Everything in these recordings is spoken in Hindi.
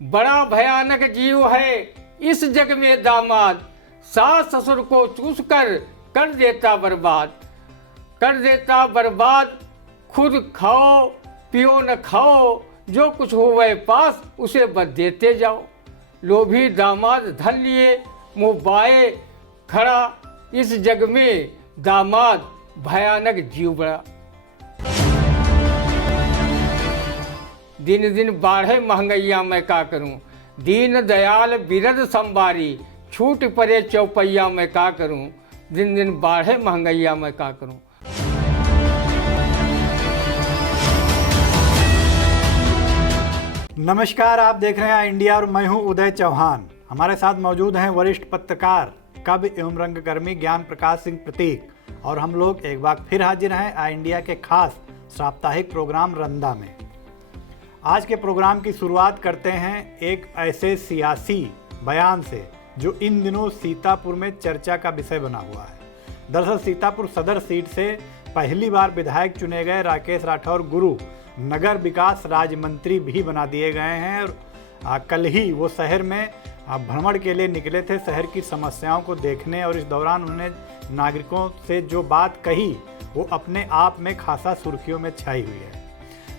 बड़ा भयानक जीव है इस जग में दामाद, सास ससुर को चूस कर देता बर्बाद, कर देता बर्बाद। खुद खाओ पियो न खाओ, जो कुछ हो वह पास उसे बस देते जाओ। लोभी दामाद धर लिए मुँह बाए खड़ा, इस जग में दामाद भयानक जीव बड़ा। दिन दिन बाढ़े महंगैया मैं का करूं, दीन दयाल बिरद संबारी, छूट पड़े चौपैया मैं का करूं, दिन दिन बाढ़े महंगैया मैं का करूं। नमस्कार, आप देख रहे हैं इंडिया और मैं हूं उदय चौहान। हमारे साथ मौजूद हैं वरिष्ठ पत्रकार कवि एवं रंगकर्मी ज्ञान प्रकाश सिंह प्रतीक, और हम लोग एक बार फिर हाजिर हैं आई इंडिया के खास साप्ताहिक प्रोग्राम रंदा में। आज के प्रोग्राम की शुरुआत करते हैं एक ऐसे सियासी बयान से जो इन दिनों सीतापुर में चर्चा का विषय बना हुआ है। दरअसल सीतापुर सदर सीट से पहली बार विधायक चुने गए राकेश राठौर गुरु नगर विकास राज्य मंत्री भी बना दिए गए हैं, और कल ही वो शहर में भ्रमण के लिए निकले थे, शहर की समस्याओं को देखने, और इस दौरान उन्होंने नागरिकों से जो बात कही वो अपने आप में खासा सुर्खियों में छाई हुई है।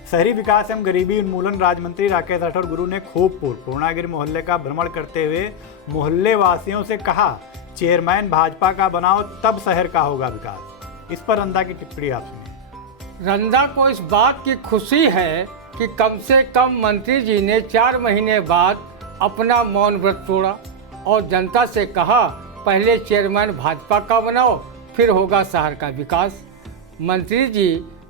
शहरी विकास एवं गरीबी उन्मूलन राज्य मंत्री राकेश राठौर गुरु ने खूबपुर पूर्णागिरी मोहल्ले का भ्रमण करते हुए मोहल्ले वासियों से कहा, चेयरमैन भाजपा का बनाओ तब शहर का होगा विकास। इस पर रंदा की टिप्पणी आप सुनिए। रंदा को इस बात की खुशी है कि कम से कम मंत्री जी ने 4 महीने बाद अपना मौन व्रत तोड़ा और जनता से कहा, पहले चेयरमैन भाजपा का बनाओ फिर होगा शहर का विकास। मंत्री जी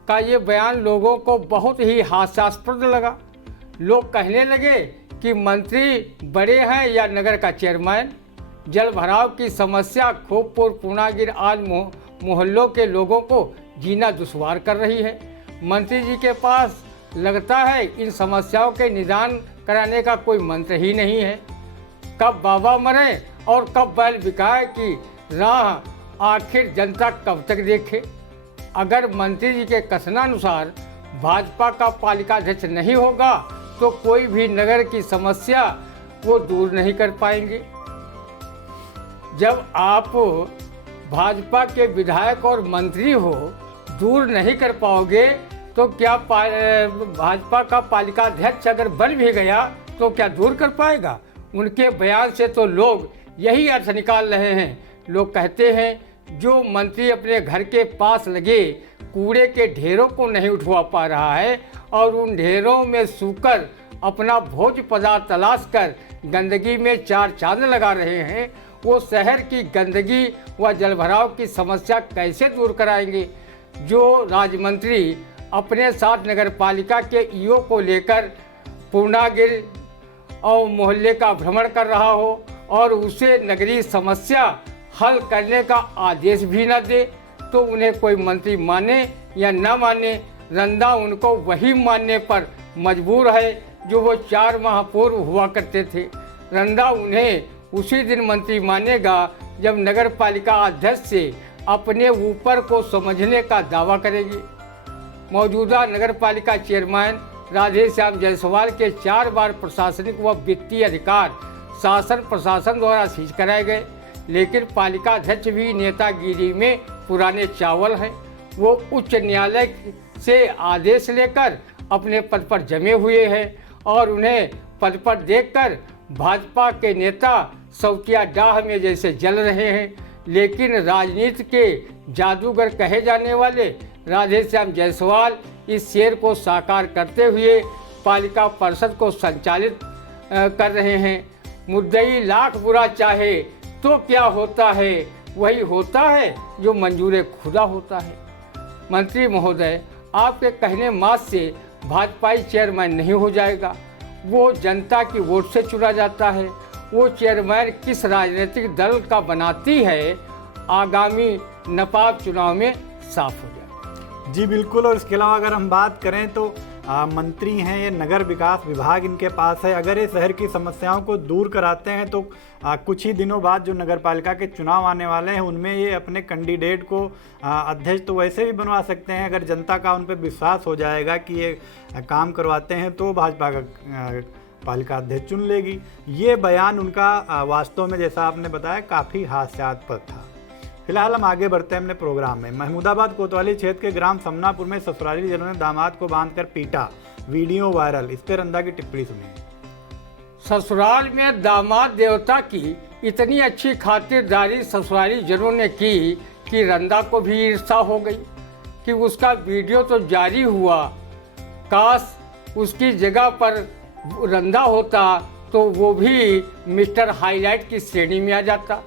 का ये बयान लोगों को बहुत ही हास्यास्पद लगा। लोग कहने लगे कि मंत्री बड़े हैं या नगर का चेयरमैन। जल भराव की समस्या खूबपुर पूर्णागिरी आज मोहल्लों के लोगों को जीना दुश्वार कर रही है। मंत्री जी के पास लगता है इन समस्याओं के निदान कराने का कोई मंत्र ही नहीं है। कब बाबा मरे और कब बैल बिकाए की राह आखिर जनता कब तक देखे। अगर मंत्री जी के कथनानुसार भाजपा का पालिकाध्यक्ष नहीं होगा तो कोई भी नगर की समस्या वो दूर नहीं कर पाएंगे। जब आप भाजपा के विधायक और मंत्री हो, दूर नहीं कर पाओगे तो क्या भाजपा का पालिकाध्यक्ष अगर बन भी गया तो क्या दूर कर पाएगा। उनके बयान से तो लोग यही अर्थ निकाल रहे हैं। लोग कहते हैं जो मंत्री अपने घर के पास लगे कूड़े के ढेरों को नहीं उठवा पा रहा है और उन ढेरों में सूकर अपना भोज पदार्थ तलाश कर गंदगी में 4 चांद लगा रहे हैं, वो शहर की गंदगी व जलभराव की समस्या कैसे दूर कराएंगे। जो राज्य मंत्री अपने साथ नगर पालिका के ईओ को लेकर पूर्णागिरी और मोहल्ले का भ्रमण कर रहा हो और उसे नगरीय समस्या हल करने का आदेश भी न दे तो उन्हें कोई मंत्री माने या न माने, रंदा उनको वही मानने पर मजबूर है जो वो 4 माह पूर्व हुआ करते थे। रंदा उन्हें उसी दिन मंत्री मानेगा जब नगर पालिका अध्यक्ष से अपने ऊपर को समझने का दावा करेगी। मौजूदा नगर पालिका चेयरमैन राधेश्याम जायसवाल के 4 बार प्रशासनिक व वित्तीय अधिकार शासन प्रशासन द्वारा सीज कराए गए, लेकिन पालिका अध्यक्ष भी नेतागिरी में पुराने चावल हैं। वो उच्च न्यायालय से आदेश लेकर अपने पद पर जमे हुए हैं और उन्हें पद पर देखकर भाजपा के नेता सौतिया डाह में जैसे जल रहे हैं। लेकिन राजनीति के जादूगर कहे जाने वाले राधेश्याम जायसवाल इस शेर को साकार करते हुए पालिका परिषद को संचालित कर रहे हैं। मुद्दई लाख बुरा चाहे तो क्या होता है, वही होता है जो मंजूर खुदा होता है। मंत्री महोदय, आपके कहने मात्र से भाजपाई चेयरमैन नहीं हो जाएगा। वो जनता की वोट से चुना जाता है। वो चेयरमैन किस राजनीतिक दल का बनाती है, आगामी नपाब चुनाव में साफ हो जाए। जी बिल्कुल। और इसके अलावा अगर हम बात करें तो मंत्री हैं, ये नगर विकास विभाग इनके पास है। अगर ये शहर की समस्याओं को दूर कराते हैं तो कुछ ही दिनों बाद जो नगर पालिका के चुनाव आने वाले हैं उनमें ये अपने कैंडिडेट को अध्यक्ष तो वैसे भी बनवा सकते हैं। अगर जनता का उन पर विश्वास हो जाएगा कि ये काम करवाते हैं तो भाजपा का पालिका अध्यक्ष चुन लेगी। ये बयान उनका वास्तव में जैसा आपने बताया काफ़ी हास्यास्पद था। फिलहाल हम आगे बढ़ते हैं अपने प्रोग्राम में। महमूदाबाद कोतवाली क्षेत्र के ग्राम समनापुर में ससुराली जनों ने दामाद को बांधकर पीटा, वीडियो वायरल। इस पर रंदा की टिप्पणी सुनिए। ससुराल में दामाद देवता की इतनी अच्छी खातिरदारी ससुराली जनों ने की कि रंदा को भी ईर्ष्या हो गई कि उसका वीडियो तो जारी हुआ, काश उसकी जगह पर रंदा होता तो वो भी मिस्टर हाईलाइट की श्रेणी में आ जाता।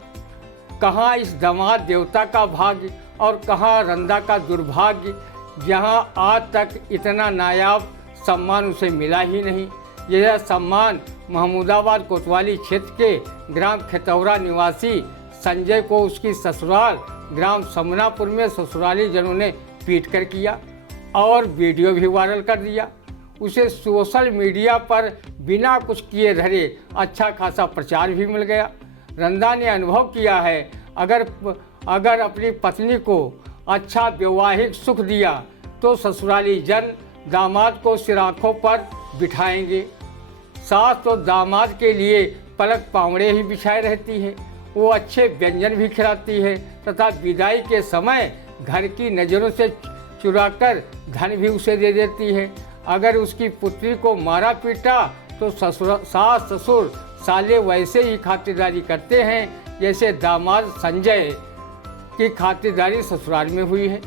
कहाँ इस दामाद देवता का भाग्य और कहाँ रंदा का दुर्भाग्य, जहाँ आज तक इतना नायाब सम्मान उसे मिला ही नहीं। यह सम्मान महमूदाबाद कोतवाली क्षेत्र के ग्राम खेतौरा निवासी संजय को उसकी ससुराल ग्राम समनापुर में ससुराली जनों ने पीट कर किया और वीडियो भी वायरल कर दिया। उसे सोशल मीडिया पर बिना कुछ किए धरे अच्छा खासा प्रचार भी मिल गया। रंदा ने अनुभव किया है, अगर अपनी पत्नी को अच्छा वैवाहिक सुख दिया तो ससुराली जन दामाद को सिर आँखों पर बिठाएंगे। सास तो दामाद के लिए पलक पावड़े ही बिछाए रहती है, वो अच्छे व्यंजन भी खिलाती है तथा विदाई के समय घर की नज़रों से चुराकर धन भी उसे दे देती है। अगर उसकी पुत्री को मारा पीटा तो सास ससुर साले वैसे ही खातिरदारी करते हैं जैसे दामाद संजय की खातिरदारी ससुराल में हुई है।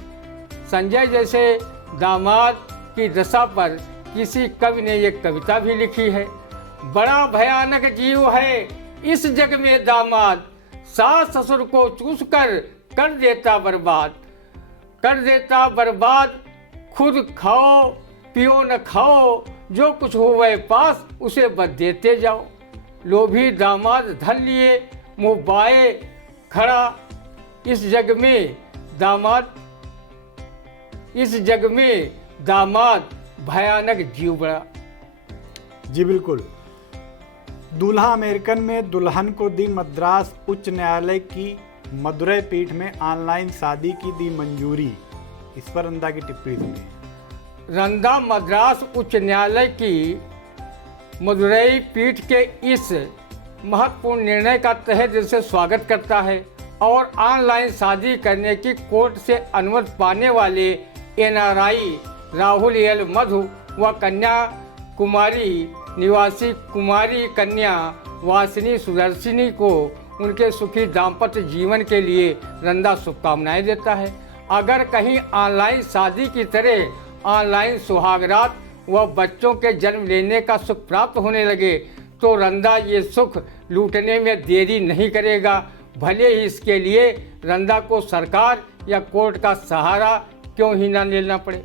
संजय जैसे दामाद की दशा पर किसी कवि ने एक कविता भी लिखी है। बड़ा भयानक जीव है इस जग में दामाद, सास ससुर को चूस कर देता बर्बाद, खुद खाओ पियो न खाओ, जो कुछ हो वह पास उसे बद देते जाओ। लोभी दामाद धन लिए मुँह बाए खड़ा, इस जग में दामाद भयानक जीव बड़ा। जी बिल्कुल। दूल्हा अमेरिकन में दुल्हन को दी मद्रास उच्च न्यायालय की मदुरई पीठ में ऑनलाइन शादी की दी मंजूरी। इस पर रंदा की टिप्पणी सुनिए। रंदा मद्रास उच्च न्यायालय की मदुरई पीठ के इस महत्वपूर्ण निर्णय का तहे दिल से स्वागत करता है और ऑनलाइन शादी करने की कोर्ट से अनुमति पाने वाले NRI राहुल एल मधु व कन्या कुमारी निवासी कुमारी कन्या वासिनी सुदर्शिनी को उनके सुखी दाम्पत्य जीवन के लिए रंदा शुभकामनाएं देता है। अगर कहीं ऑनलाइन शादी की तरह ऑनलाइन सुहागरात व बच्चों के जन्म लेने का सुख प्राप्त होने लगे तो रंदा ये सुख लूटने में देरी नहीं करेगा, भले ही इसके लिए रंदा को सरकार या कोर्ट का सहारा क्यों ही ना लेना पड़े।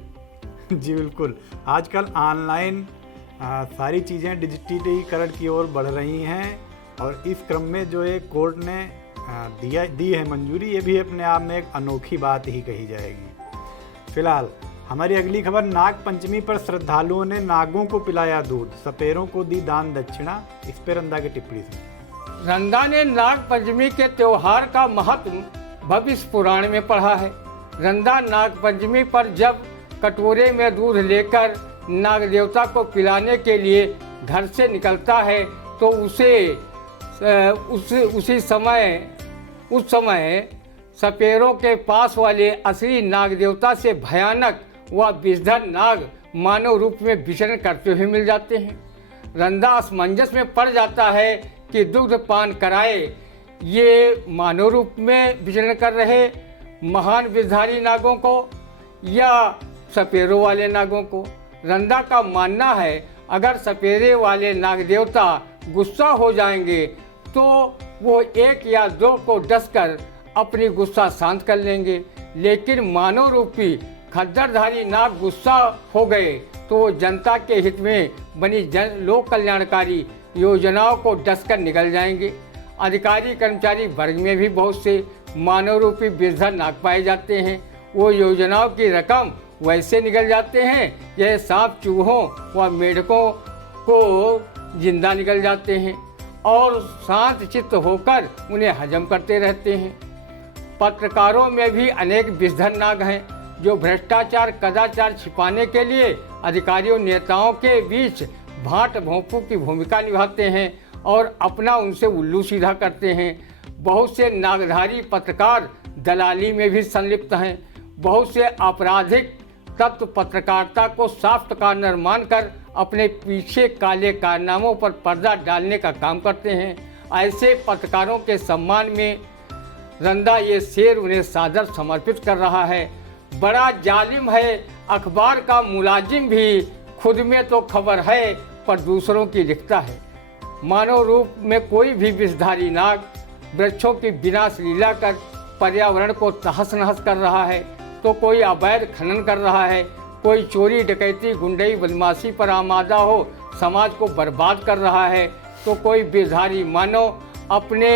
जी बिल्कुल। आजकल ऑनलाइन सारी चीज़ें डिजिटलीकरण की ओर बढ़ रही हैं और इस क्रम में जो एक कोर्ट ने दी है मंजूरी, ये भी अपने आप में एक अनोखी बात ही कही जाएगी। फिलहाल हमारी अगली खबर, नाग पंचमी पर श्रद्धालुओं ने नागों को पिलाया दूध, सपेरों को दी दान दक्षिणा। इस पर रंदा की टिप्पणी सुनिए। रंदा ने नाग पंचमी के त्योहार का महत्व भविष्य पुराण में पढ़ा है। रंदा नाग पंचमी पर जब कटोरे में दूध लेकर नाग देवता को पिलाने के लिए घर से निकलता है तो उस समय सपेरों के पास वाले असली नाग देवता से भयानक व विषधर नाग मानव रूप में विचरण करते हुए मिल जाते हैं। रंदा असमंजस में पड़ जाता है कि दुग्ध पान कराए ये मानव रूप में विचरण कर रहे महान विषधारी नागों को या सपेरों वाले नागों को। रंदा का मानना है अगर सपेरे वाले नाग देवता गुस्सा हो जाएंगे तो वो एक या दो को डसकर अपनी गुस्सा शांत कर लेंगे, लेकिन मानव रूपी खद्दरधारी नाग गुस्सा हो गए तो वो जनता के हित में बनी लोक कल्याणकारी योजनाओं को डसकर निकल जाएंगे। अधिकारी कर्मचारी वर्ग में भी बहुत से मानव रूपी विषधर नाग पाए जाते हैं। वो योजनाओं की रकम वैसे निकल जाते हैं यह सांप चूहों व मेढकों को जिंदा निकल जाते हैं और शांत चित्त होकर उन्हें हजम करते रहते हैं। पत्रकारों में भी अनेक विषधर नाग हैं जो भ्रष्टाचार कदाचार छिपाने के लिए अधिकारियों नेताओं के बीच भाट भोंपू की भूमिका निभाते हैं और अपना उनसे उल्लू सीधा करते हैं। बहुत से नागधारी पत्रकार दलाली में भी संलिप्त हैं। बहुत से आपराधिक तत्व पत्रकारिता को सॉफ्ट कॉर्नर मानकर अपने पीछे काले कारनामों पर पर्दा डालने का काम करते हैं। ऐसे पत्रकारों के सम्मान में रंदा ये शेर उन्हें सादर समर्पित कर रहा है। बड़ा जालिम है अखबार का मुलाजिम भी, खुद में तो खबर है पर दूसरों की लिखता है। मानव रूप में कोई भी विषधारी नाग वृक्षों की विनाश लीला कर पर्यावरण को तहस नहस कर रहा है, तो कोई अवैध खनन कर रहा है, कोई चोरी डकैती गुंडई बदमाशी पर आमादा हो समाज को बर्बाद कर रहा है, तो कोई विषधारी मानव अपने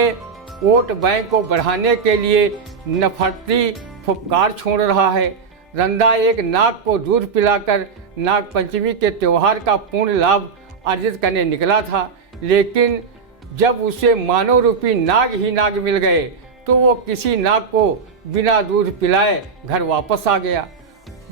वोट बैंक को बढ़ाने के लिए नफरती फुफकार छोड़ रहा है। रंदा एक नाग को दूध पिलाकर नाग पंचमी के त्यौहार का पूर्ण लाभ अर्जित करने निकला था, लेकिन जब उसे मानव रूपी नाग ही नाग मिल गए तो वो किसी नाग को बिना दूध पिलाए घर वापस आ गया।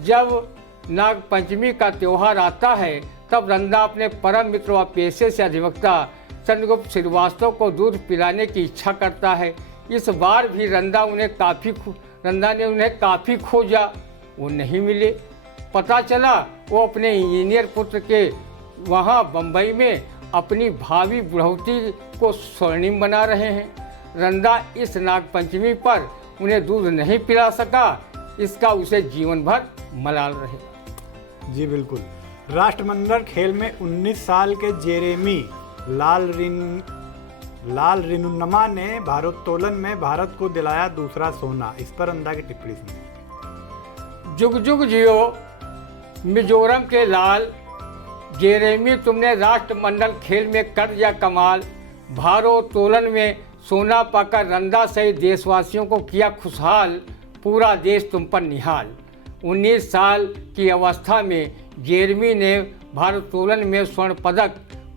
जब नाग पंचमी का त्यौहार आता है तब रंदा अपने परम मित्र व पेशे से अधिवक्ता चंद्रगुप्त श्रीवास्तव को दूध पिलाने की इच्छा करता है। इस बार भी रंदा ने उन्हें काफ़ी खोजा, वो नहीं मिले। पता चला वो अपने इंजीनियर पुत्र के वहाँ बम्बई में अपनी भावी बुढ़ौती को स्वर्णिम बना रहे हैं। रंदा इस नाग पंचमी पर उन्हें दूध नहीं पिला सका, इसका उसे जीवन भर मलाल रहेगा। जी बिल्कुल। राष्ट्रमंडल खेल में 19 साल के जेरेमी लाल रिनुनमा ने भारोत्तोलन में भारत को दिलाया दूसरा सोना। इस पर रंदा की टिप्पणी सुनिए। जुग जुग जियो मिजोरम के लाल, जेरेमी तुमने राष्ट्रमंडल खेल में कर दिया कमाल। भारोत्तोलन में सोना पाकर रंदा सहित देशवासियों को किया खुशहाल, पूरा देश तुम पर निहाल। 19 साल की अवस्था में जेरेमी ने भारोत्तोलन में स्वर्ण पदक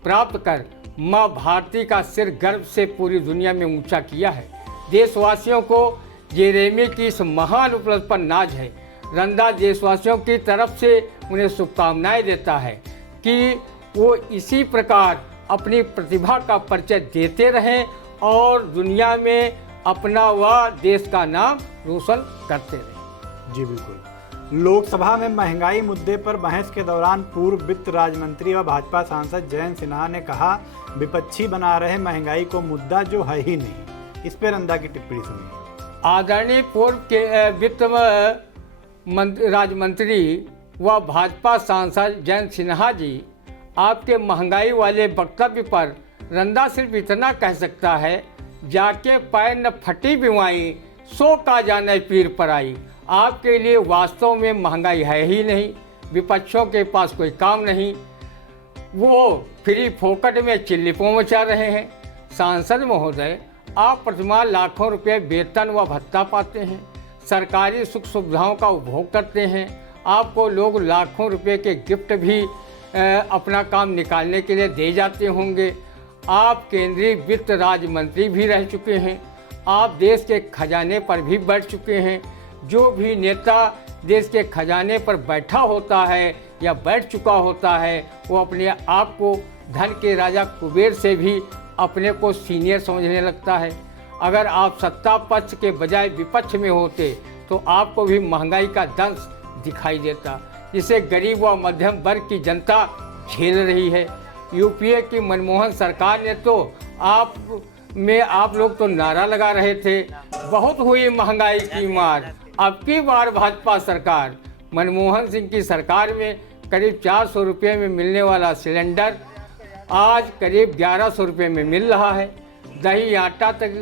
प्राप्त कर माँ भारती का सिर गर्व से पूरी दुनिया में ऊंचा किया है। देशवासियों को जेरेमी की इस महान उपलब्धि पर नाज है। रंदा देशवासियों की तरफ से उन्हें शुभकामनाएं देता है कि वो इसी प्रकार अपनी प्रतिभा का परिचय देते रहें और दुनिया में अपना व देश का नाम रोशन करते रहें। जी बिल्कुल। लोकसभा में महंगाई मुद्दे पर बहस के दौरान पूर्व वित्त राज्य मंत्री व भाजपा सांसद जयंत सिन्हा ने कहा, विपक्षी बना रहे महंगाई को मुद्दा जो है ही नहीं। इस पर रंदा की टिप्पणी सुनिए। आदरणीय पूर्व के वित्त राज्य मंत्री व भाजपा सांसद जयंत सिन्हा जी, आपके महंगाई वाले वक्तव्य पर रंदा सिर्फ इतना कह सकता है, जाके पैर न फटी बिवाई सो का जाने पीर पर आई। आपके लिए वास्तव में महंगाई है ही नहीं, विपक्षों के पास कोई काम नहीं, वो फ्री फोकट में चिल्लिपों मचा रहे हैं। सांसद महोदय, आप प्रतिमाह लाखों रुपए वेतन व भत्ता पाते हैं, सरकारी सुख सुविधाओं का उपभोग करते हैं, आपको लोग लाखों रुपए के गिफ्ट भी अपना काम निकालने के लिए दे जाते होंगे। आप केंद्रीय वित्त राज्य मंत्री भी रह चुके हैं, आप देश के खजाने पर भी बैठ चुके हैं। जो भी नेता देश के खजाने पर बैठा होता है या बैठ चुका होता है, वो अपने आप को धन के राजा कुबेर से भी अपने को सीनियर समझने लगता है। अगर आप सत्ता पक्ष के बजाय विपक्ष में होते तो आपको भी महंगाई का दंश दिखाई देता, जिसे गरीब व मध्यम वर्ग की जनता झेल रही है। यूपीए की मनमोहन सरकार ने तो आप लोग तो नारा लगा रहे थे, बहुत हुई महंगाई की मार। अब की बार भाजपा सरकार, मनमोहन सिंह की सरकार में करीब 400 रुपये में मिलने वाला सिलेंडर आज करीब 1100 रुपये में मिल रहा है। दही आटा तक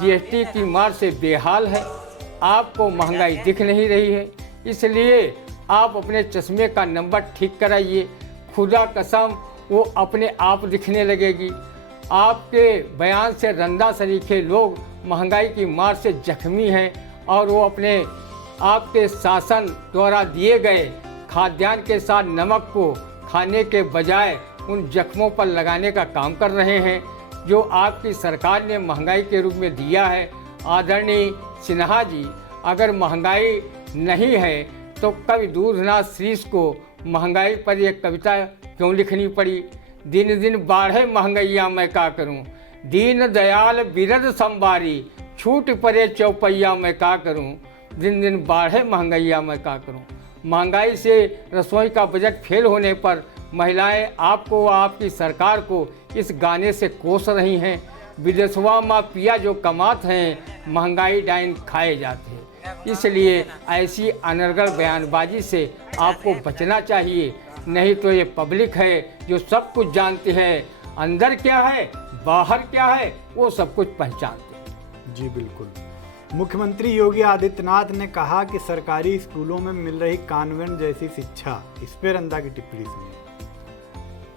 जीएसटी की मार से बेहाल है। आपको महंगाई दिख नहीं रही है, इसलिए आप अपने चश्मे का नंबर ठीक कराइए। खुदा कसम वो अपने आप दिखने लगेगी। आपके बयान से रंदा सरीखे लोग महंगाई की मार से जख्मी हैं और वो अपने आपके शासन द्वारा दिए गए खाद्यान्न के साथ नमक को खाने के बजाय उन जख्मों पर लगाने का काम कर रहे हैं जो आपकी सरकार ने महंगाई के रूप में दिया है। आदरणीय सिन्हा जी, अगर महंगाई नहीं है तो कवि दूधनाथ श्रीश को महंगाई पर एक कविता क्यों लिखनी पड़ी, दिन दिन बाढ़े महंगैया मैं का करूं, दीन दयाल बिरद संबारी, छूट पड़े चौपैया मैं का करूं, दिन दिन बाढ़े महंगैया मैं का करूं। महंगाई से रसोई का बजट फेल होने पर महिलाएं आपको व आपकी सरकार को इस गाने से कोस रही हैं। विदेशवा माफिया जो कमात हैं, महंगाई डाइन खाए जाते हैं। इसलिए ऐसी अनर्गल बयानबाजी से आपको बचना चाहिए, नहीं तो ये पब्लिक है जो सब कुछ जानती है, अंदर क्या है बाहर क्या है वो सब कुछ पहचानते हैं। जी बिल्कुल। मुख्यमंत्री योगी आदित्यनाथ ने कहा कि सरकारी स्कूलों में मिल रही कॉन्वेंट जैसी शिक्षा, इस पर रंदा की टिप्पणी सुनिए।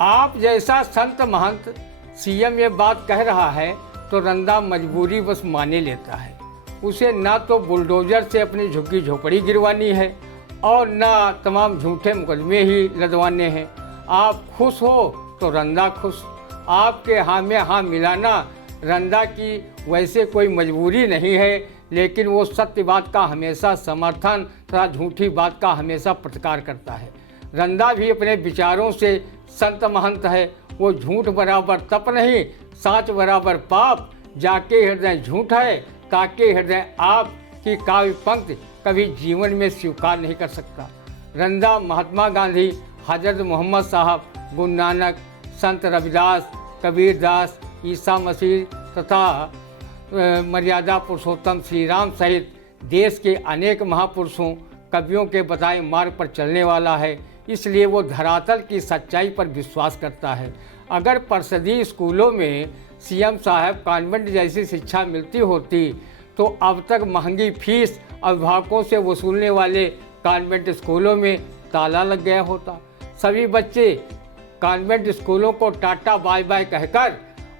आप जैसा संत महंत सीएम ये बात कह रहा है तो रंदा मजबूरी बस माने लेता है। उसे ना तो बुलडोजर से अपनी झुग्गी झोपड़ी गिरवानी है और ना तमाम झूठे मुकदमे ही लदवाने हैं। आप खुश हो तो रंदा खुश। आपके हाँ में हाँ मिलाना रंदा की वैसे कोई मजबूरी नहीं है, लेकिन वो सत्य बात का हमेशा समर्थन तथा झूठी बात का हमेशा प्रतिकार करता है। रंदा भी अपने विचारों से संत महंत है। वो झूठ बराबर तप नहीं, साच बराबर पाप, जाके हृदय झूठ है ताके हृदय आप की काव्य पंक्ति कभी जीवन में स्वीकार नहीं कर सकता। रंदा महात्मा गांधी, हजरत मोहम्मद साहब, गुरु नानक, संत रविदास, कबीर दास, ईसा मसीह तथा मर्यादा पुरुषोत्तम श्री राम सहित देश के अनेक महापुरुषों कवियों के बताए मार्ग पर चलने वाला है। इसलिए वो धरातल की सच्चाई पर विश्वास करता है। अगर परिषदीय स्कूलों में सीएम साहब कॉन्वेंट जैसी शिक्षा मिलती होती तो अब तक महंगी फीस अभिभावकों से वसूलने वाले कॉन्वेंट स्कूलों में ताला लग गया होता। सभी बच्चे कॉन्वेंट स्कूलों को टाटा बाय बाय कहकर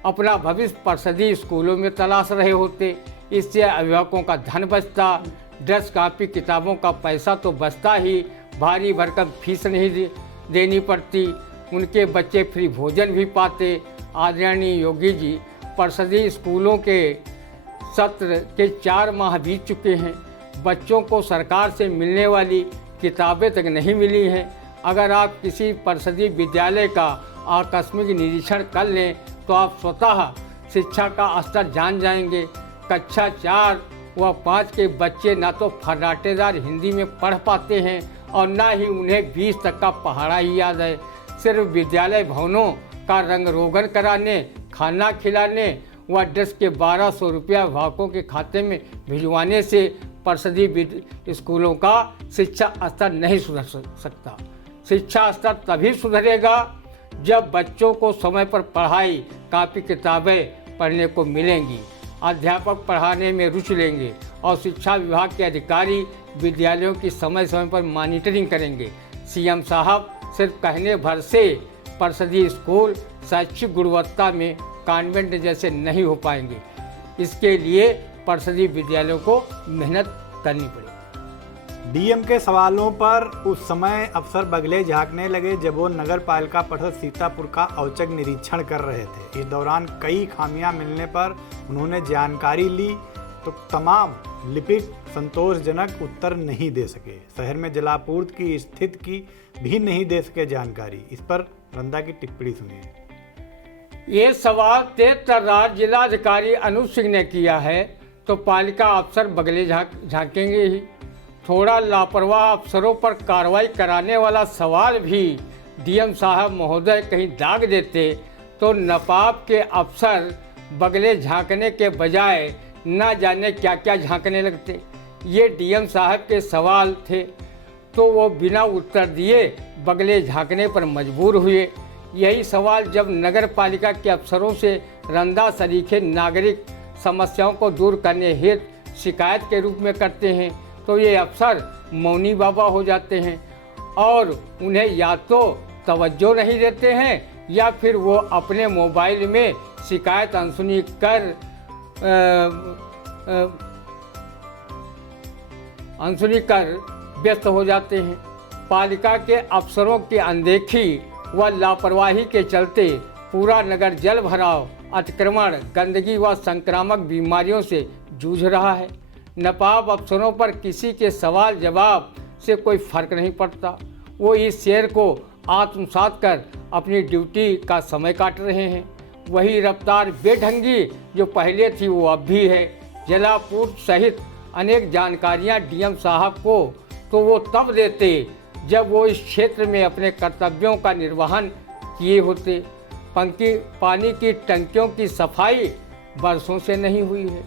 अपना भविष्य परिषदीय स्कूलों में तलाश रहे होते। इससे अभिभावकों का धन बचता, ड्रेस कॉपी किताबों का पैसा तो बचता ही, भारी भरकम फीस नहीं देनी पड़ती, उनके बच्चे फ्री भोजन भी पाते। आदरणीय योगी जी, परिषदीय स्कूलों के सत्र के 4 माह बीत चुके हैं, बच्चों को सरकार से मिलने वाली किताबें तक नहीं मिली हैं। अगर आप किसी परिषदीय विद्यालय का आकस्मिक निरीक्षण कर लें तो आप स्वतः शिक्षा का स्तर जान जाएंगे। कक्षा 4 व 5 के बच्चे ना तो फर्राटेदार हिंदी में पढ़ पाते हैं और ना ही उन्हें 20 तक का पहाड़ा ही याद है। सिर्फ विद्यालय भवनों का रंग रोगन कराने, खाना खिलाने व ड्रेस के 1200 रुपया अभिभावकों के खाते में भिजवाने से परिषदीय स्कूलों का शिक्षा स्तर नहीं सुधर सकता। शिक्षा स्तर तभी सुधरेगा जब बच्चों को समय पर पढ़ाई कापी किताबें पढ़ने को मिलेंगी, अध्यापक पढ़ाने में रुचि लेंगे और शिक्षा विभाग के अधिकारी विद्यालयों की समय समय पर मॉनिटरिंग करेंगे। सीएम साहब सिर्फ कहने भर से परिषदीय स्कूल शैक्षिक गुणवत्ता में कॉन्वेंट जैसे नहीं हो पाएंगे। इसके लिए परिषदीय विद्यालयों को मेहनत करनी पड़ेगी। डीएम के सवालों पर उस समय अफसर बगले झांकने लगे जब वो नगर पालिका परिषद सीतापुर का औचक निरीक्षण कर रहे थे। इस दौरान कई खामियां मिलने पर उन्होंने जानकारी ली तो तमाम लिपिक संतोषजनक उत्तर नहीं दे सके। शहर में जलापूर्ति की स्थिति की भी नहीं दे सके जानकारी। इस पर रंदा की टिप्पणी सुनिए। ये सवाल तेज तर्रार जिलाधिकारी अनूप सिंह ने किया है तो पालिका अफसर बगले झांकेंगे ही। थोड़ा लापरवाह अफसरों पर कार्रवाई कराने वाला सवाल भी डीएम साहब महोदय कहीं दाग देते तो नपाब के अफसर बगले झांकने के बजाय न जाने क्या क्या झांकने लगते। ये डीएम साहब के सवाल थे तो वो बिना उत्तर दिए बगले झांकने पर मजबूर हुए। यही सवाल जब नगर पालिका के अफसरों से रंदा सरीखे नागरिक समस्याओं को दूर करने हेतु शिकायत के रूप में करते हैं तो ये अफसर मौनी बाबा हो जाते हैं और उन्हें या तो तवज्जो नहीं देते हैं या फिर वो अपने मोबाइल में शिकायत अनसुनी कर व्यस्त हो जाते हैं। पालिका के अफसरों की अनदेखी व लापरवाही के चलते पूरा नगर जल भराव, अतिक्रमण, गंदगी व संक्रामक बीमारियों से जूझ रहा है। नपाब अफसरों पर किसी के सवाल जवाब से कोई फर्क नहीं पड़ता। वो इस शहर को आत्मसात कर अपनी ड्यूटी का समय काट रहे हैं। वही रफ्तार बेढंगी जो पहले थी वो अब भी है। जलापूर्ति सहित अनेक जानकारियां डीएम साहब को तो वो तब देते जब वो इस क्षेत्र में अपने कर्तव्यों का निर्वहन किए होते। पानी की टंकियों की सफाई बरसों से नहीं हुई है,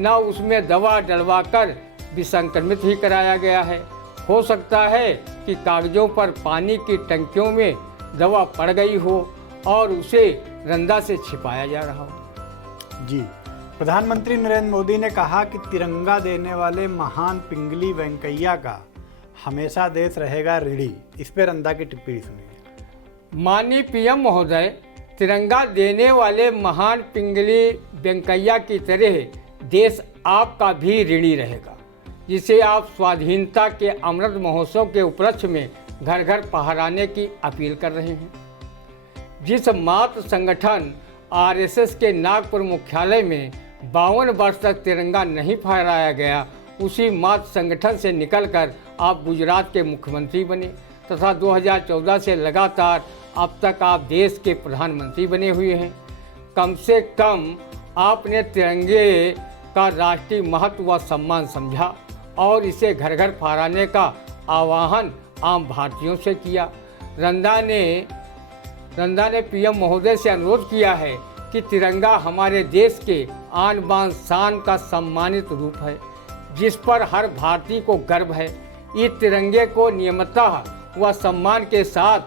न उसमें दवा डलवाकर विसंक्रमित ही कराया गया है। हो सकता है कि कागजों पर पानी की टंकियों में दवा पड़ गई हो और उसे रंदा से छिपाया जा रहा हो। जी, प्रधानमंत्री नरेंद्र मोदी ने कहा कि तिरंगा देने वाले महान पिंगली वेंकैया का हमेशा देश रहेगा ऋणी। इस पर रंदा की टिप्पणी सुनिए। माननीय पीएम महोदय, तिरंगा देने वाले महान पिंगली वेंकैया की तरह देश आपका भी ऋणी रहेगा, जिसे आप स्वाधीनता के अमृत महोत्सव के उपलक्ष्य में घर घर पहराने की अपील कर रहे हैं। जिस मातृ संगठन आरएसएस के नागपुर मुख्यालय में 52 वर्ष तक तिरंगा नहीं फहराया गया, उसी मातृ संगठन से निकलकर आप गुजरात के मुख्यमंत्री बने तथा 2014 से लगातार अब तक आप देश के प्रधानमंत्री बने हुए हैं। कम से कम आपने तिरंगे का राष्ट्रीय महत्व व सम्मान समझा और इसे घर घर फहराने का आह्वान आम भारतीयों से किया। रंदा ने पीएम महोदय से अनुरोध किया है कि तिरंगा हमारे देश के आन बान शान का सम्मानित रूप है, जिस पर हर भारतीय को गर्व है। इस तिरंगे को नियमितः व सम्मान के साथ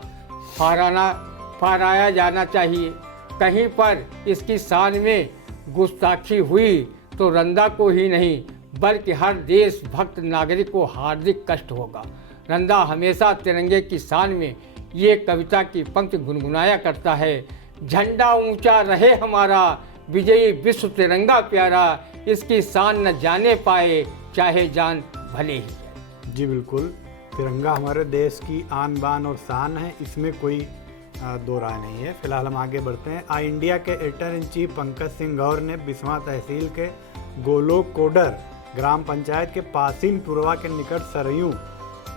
फहराया जाना चाहिए। कहीं पर इसकी शान में गुस्ताखी हुई तो रंदा को ही नहीं बल्कि हर देशभक्त नागरिक को हार्दिक कष्ट होगा। रंदा हमेशा तिरंगे की शान में ये कविता की पंक्ति गुनगुनाया करता है। झंडा ऊंचा रहे हमारा, विजयी विश्व तिरंगा प्यारा, इसकी शान न जाने पाए चाहे जान भले ही जाए। जी बिल्कुल, तिरंगा हमारे देश की आन बान और शान है, इसमें कोई दो राय नहीं है। फिलहाल हम आगे बढ़ते हैं। आई इंडिया के editor in chief Pankaj Singh Gaur ने बिस्वा तहसील के गोलोक कोडर ग्राम पंचायत के पासीन पुरवा के निकट सरयू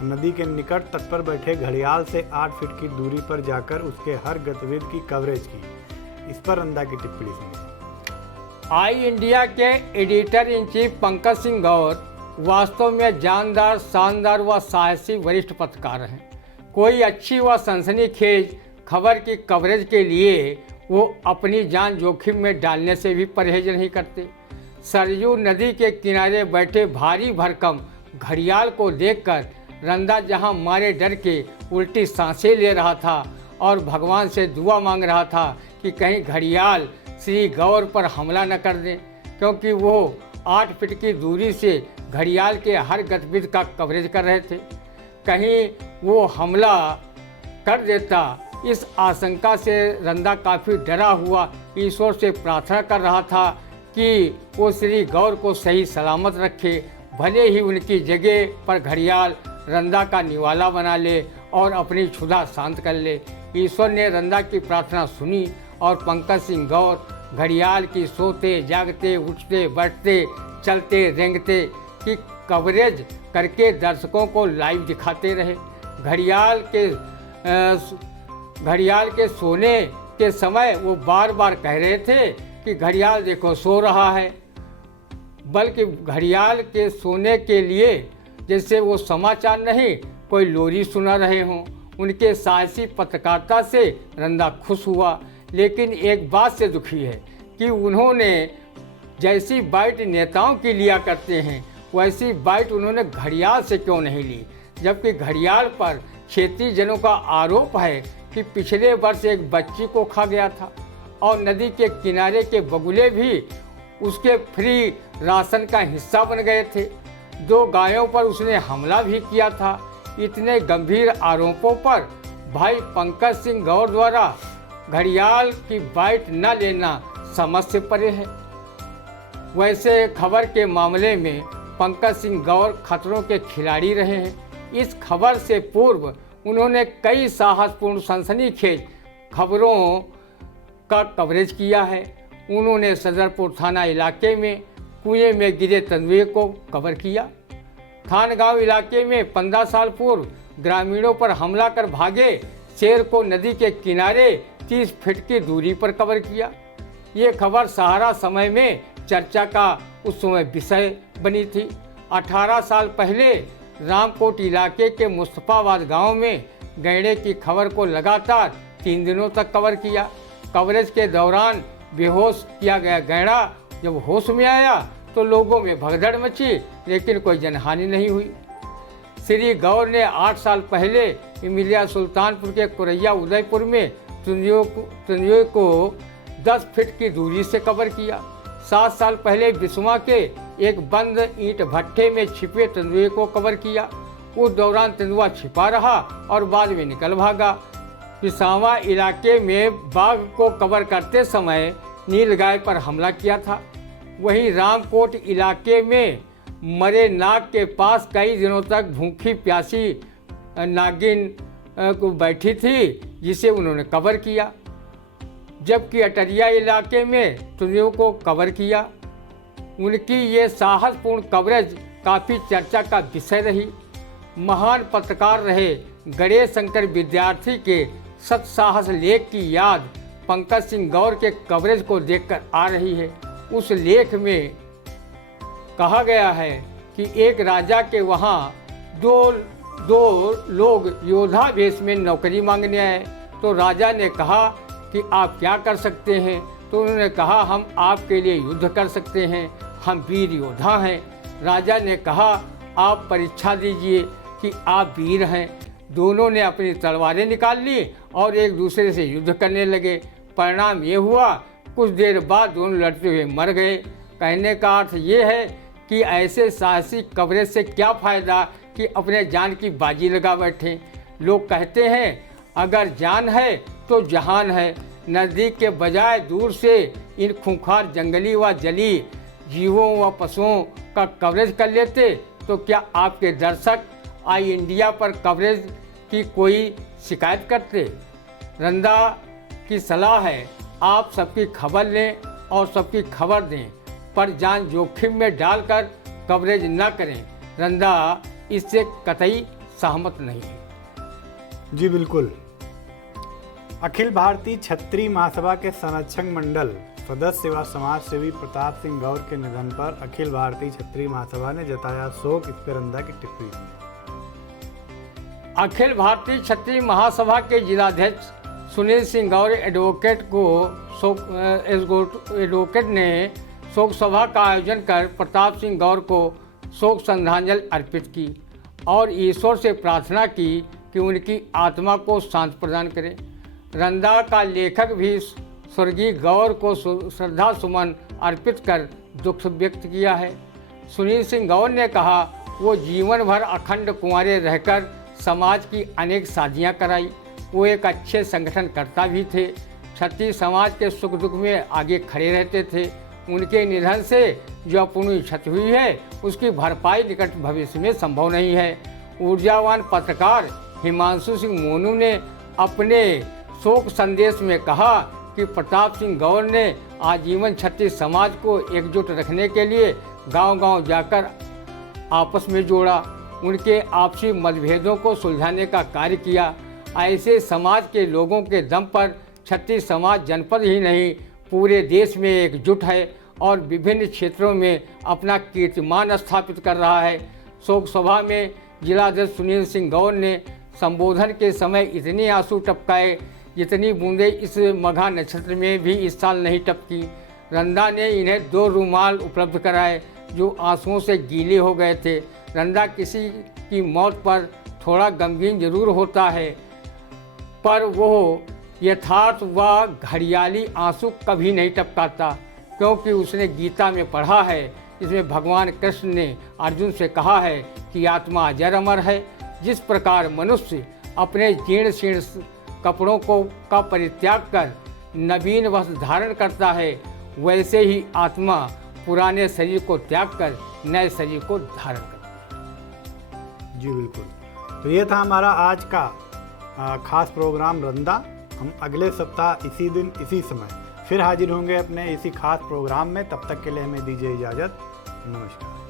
नदी के निकट तट पर बैठे घड़ियाल से 8 फीट की दूरी पर जाकर उसके हर गतिविधि की कवरेज की। इस पर रंदा की टिप्पणी सुनिए। आई इंडिया के editor in chief Pankaj Singh Gaur वास्तव में जानदार, शानदार व साहसी वरिष्ठ पत्रकार हैं। कोई अच्छी व सनसनीखेज खबर की कवरेज के लिए वो अपनी जान जोखिम में डालने से भी परहेज नहीं करते। सरयू नदी के किनारे बैठे भारी भरकम घड़ियाल को देखकर रंदा जहां मारे डर के उल्टी सांसें ले रहा था और भगवान से दुआ मांग रहा था कि कहीं घड़ियाल श्री गौर पर हमला न कर दें, क्योंकि वो 8 फीट की दूरी से घड़ियाल के हर गतिविधि का कवरेज कर रहे थे। कहीं वो हमला कर देता, इस आशंका से रंदा काफ़ी डरा हुआ ईश्वर से प्रार्थना कर रहा था कि वो श्री गौर को सही सलामत रखे, भले ही उनकी जगह पर घड़ियाल रंदा का निवाला बना ले और अपनी क्षुधा शांत कर ले। ईश्वर ने रंदा की प्रार्थना सुनी और पंकज सिंह गौर घड़ियाल की सोते जागते उठते बैठते चलते रेंगते की कवरेज करके दर्शकों को लाइव दिखाते रहे। घड़ियाल के सोने के समय वो बार बार कह रहे थे कि घड़ियाल देखो सो रहा है, बल्कि घड़ियाल के सोने के लिए जैसे वो समाचार नहीं कोई लोरी सुना रहे हों। उनके साहसी पत्रकारिता से रंदा खुश हुआ, लेकिन एक बात से दुखी है कि उन्होंने जैसी बाइट नेताओं की लिया करते हैं वैसी बाइट उन्होंने घड़ियाल से क्यों नहीं ली, जबकि घड़ियाल पर क्षेत्रीय जनों का आरोप है कि पिछले वर्ष एक बच्ची को खा गया था और नदी के किनारे के बगुले भी उसके फ्री राशन का हिस्सा बन गए थे। 2 गायों पर उसने हमला भी किया था। इतने गंभीर आरोपों पर भाई पंकज सिंह गौर द्वारा घड़ियाल की बाइट न लेना समझ से परे है। वैसे खबर के मामले में पंकज सिंह गौर खतरों के खिलाड़ी रहे हैं। इस खबर से पूर्व उन्होंने कई साहसपूर्ण सनसनीखेज खबरों का कवरेज किया है। उन्होंने सदरपुर थाना इलाके में कुएं में गिरे तन्वीर को कवर किया। थानगांव इलाके में 15 साल पूर्व ग्रामीणों पर हमला कर भागे शेर को नदी के किनारे 30 फीट की दूरी पर कवर किया। ये खबर सहारा समय में चर्चा का उस समय विषय बनी थी। 18 साल पहले रामकोट इलाके के मुस्तफाबाद गांव में गैंडे की खबर को लगातार 3 दिनों तक कवर किया। कवरेज के दौरान बेहोश किया गया गैंडा जब होश में आया तो लोगों में भगदड़ मची, लेकिन कोई जनहानि नहीं हुई। श्री गौर ने 8 साल पहले इमिलिया सुल्तानपुर के कुरैया उदयपुर में तेंदुए को 10 फीट की दूरी से कवर किया। 7 साल पहले बिस्वा के एक बंद ईंट भट्ठे में छिपे तेंदुए को कवर किया। उस दौरान तेंदुआ छिपा रहा और बाद में निकल भागा। पिसावा इलाके में बाघ को कवर करते समय नीलगाय पर हमला किया था। वहीं रामकोट इलाके में मरे नाग के पास कई दिनों तक भूखी प्यासी नागिन को बैठी थी, जिसे उन्होंने कवर किया। जबकि अटरिया इलाके में तेंदुए को कवर किया। उनकी ये साहसपूर्ण कवरेज काफ़ी चर्चा का विषय रही। महान पत्रकार रहे गणेश शंकर विद्यार्थी के सत्साहस लेख की याद पंकज सिंह गौर के कवरेज को देखकर आ रही है। उस लेख में कहा गया है कि एक राजा के वहाँ दो लोग योद्धा वेश में नौकरी मांगने आए। तो राजा ने कहा कि आप क्या कर सकते हैं? तो उन्होंने कहा हम आपके लिए युद्ध कर सकते हैं, हम वीर योद्धा हैं। राजा ने कहा आप परीक्षा दीजिए कि आप वीर हैं। दोनों ने अपनी तलवारें निकाल ली और एक दूसरे से युद्ध करने लगे। परिणाम ये हुआ, कुछ देर बाद दोनों लड़ते हुए मर गए। कहने का अर्थ ये है कि ऐसे साहसी कवरेज से क्या फ़ायदा कि अपने जान की बाजी लगा बैठें। लोग कहते हैं अगर जान है तो जहान है। नज़दीक के बजाय दूर से इन खूंखार जंगली व जली जीवों व पशुओं का कवरेज कर लेते तो क्या आपके दर्शक आई इंडिया पर कवरेज की कोई शिकायत करते? रंदा की सलाह है आप सबकी खबर लें और सबकी खबर दें, पर जान जोखिम में डालकर कवरेज न करें। रंदा इससे कतई सहमत नहीं है। जी बिल्कुल। अखिल भारतीय क्षत्रिय महासभा के संरक्षक मंडल सदस्य व समाज सेवी प्रताप सिंह गौर के निधन पर अखिल भारतीय क्षत्रिय महासभा ने जताया शोक। इस पर रंदा की टिप्पणी। अखिल भारतीय क्षत्रिय महासभा के जिलाध्यक्ष सुनील सिंह गौर एडवोकेट ने शोक सभा का आयोजन कर प्रताप सिंह गौर को शोक श्रद्धांजलि अर्पित की और ईश्वर से प्रार्थना की कि उनकी आत्मा को शांति प्रदान करें। रंदा का लेखक भी स्वर्गीय गौर को श्रद्धा सुमन अर्पित कर दुख व्यक्त किया है। सुनील सिंह गौर ने कहा वो जीवन भर अखंड कुंवारे रहकर समाज की अनेक शादियां कराई। वो एक अच्छे संगठनकर्ता भी थे। क्षत्रिय समाज के सुख दुख में आगे खड़े रहते थे। उनके निधन से जो अपूर्णीय क्षति हुई है उसकी भरपाई निकट भविष्य में संभव नहीं है। ऊर्जावान पत्रकार हिमांशु सिंह मोनू ने अपने शोक संदेश में कहा कि प्रताप सिंह गौर ने आजीवन क्षत्रिय समाज को एकजुट रखने के लिए गांव-गांव जाकर आपस में जोड़ा, उनके आपसी मतभेदों को सुलझाने का कार्य किया। ऐसे समाज के लोगों के दम पर क्षत्रिय समाज जनपद ही नहीं पूरे देश में एकजुट है और विभिन्न क्षेत्रों में अपना कीर्तिमान स्थापित कर रहा है। शोक सभा में जिलाध्यक्ष सुनील सिंह गौर ने संबोधन के समय इतने आंसू टपकाए जितनी बूंदें इस मघा नक्षत्र में भी इस साल नहीं टपकी। रंदा ने इन्हें 2 रुमाल उपलब्ध कराए जो आंसुओं से गीले हो गए थे। रंदा किसी की मौत पर थोड़ा गमगीन जरूर होता है, पर वो यथार्थ व घड़ियाली आंसू कभी नहीं टपकाता, क्योंकि उसने गीता में पढ़ा है इसमें भगवान कृष्ण ने अर्जुन से कहा है कि आत्मा अजर अमर है। जिस प्रकार मनुष्य अपने जीर्ण शीर्ण कपड़ों का परित्याग कर नवीन वस्त्र धारण करता है, वैसे ही आत्मा पुराने शरीर को त्याग कर नए शरीर को धारण करता है। जी बिल्कुल। तो ये था हमारा आज का खास प्रोग्राम रंदा। हम अगले सप्ताह इसी दिन इसी समय फिर हाजिर होंगे अपने इसी खास प्रोग्राम में। तब तक के लिए हमें दीजिए इजाज़त। नमस्कार।